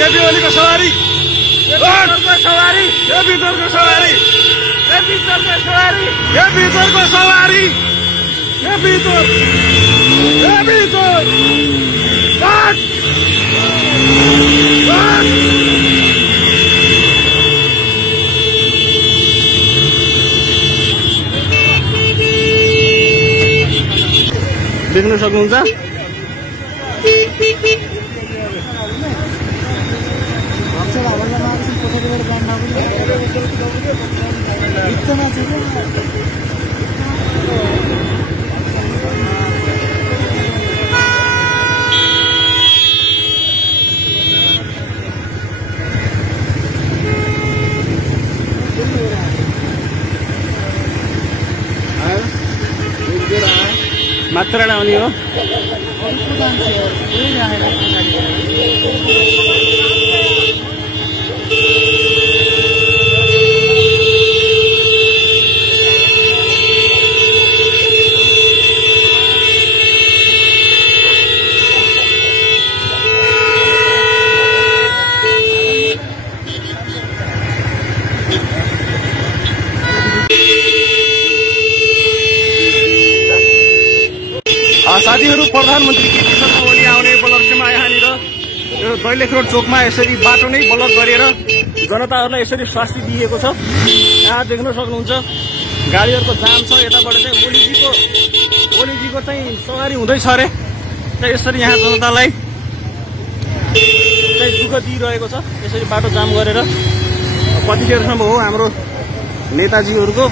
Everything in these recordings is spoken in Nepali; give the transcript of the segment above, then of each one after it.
केपी ओलीको सवारी सवारी भित्रको सवारी भित्रको सवारी भित्रको सवारी भित्र देख्न सक्नुहुन्छ मात्र आउने हो साथीहरू प्रधानमन्त्री केपी शर्मा ओली आउने उपलक्ष्यमा यहाँनिर यो दैलेख रोड चोकमा यसरी बाटो नै ब्लक गरेर जनताहरूलाई यसरी शास्ति दिएको छ। यहाँ देख्न सक्नुहुन्छ गाडीहरूको जाम छ। यताबाट चाहिँ ओलीजीको चाहिँ सवारी हुँदैछ अरे। यसरी यहाँ जनतालाई चाहिँ दुःख दिइरहेको छ यसरी बाटो जाम गरेर। कतिखेरसम्म हो हाम्रो नेताजीहरूको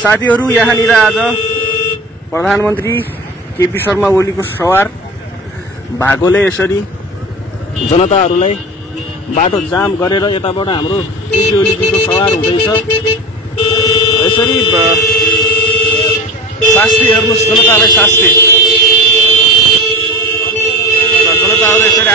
साथीहरू यहाँनिर आज प्रधानमन्त्री केपी शर्मा ओलीको सवार भागोले यसरी जनताहरूलाई बाटो जाम गरेर यताबाट हाम्रो केपी ओलीजीको सवार हुँदैछ। यसरी शास्ति हेर्नुहोस् जनतालाई शास्ति जनताहरू यसरी